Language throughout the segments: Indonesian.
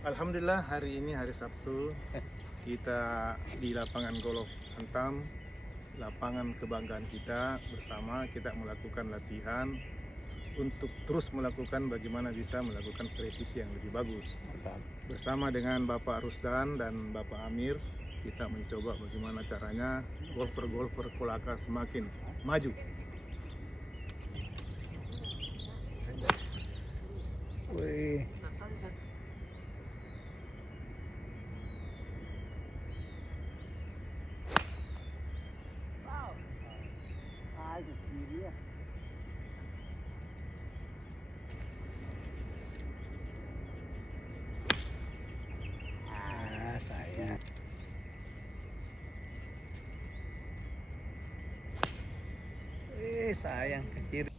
Alhamdulillah hari ini hari Sabtu kita di lapangan golf Antam, lapangan kebanggaan kita bersama kita melakukan latihan untuk terus melakukan bagaimana bisa melakukan presisi yang lebih bagus. Bersama dengan Bapak Rusdan dan Bapak Amir kita mencoba bagaimana caranya golfer-golfer Kolaka semakin maju. Wih. Sayang. Sayang ke kiri.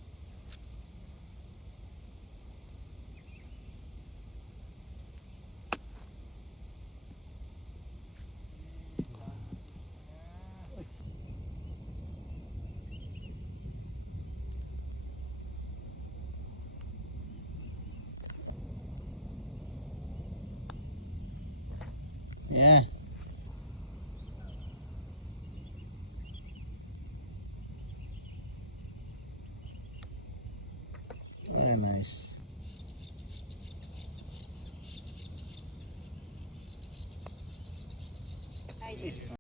Ya.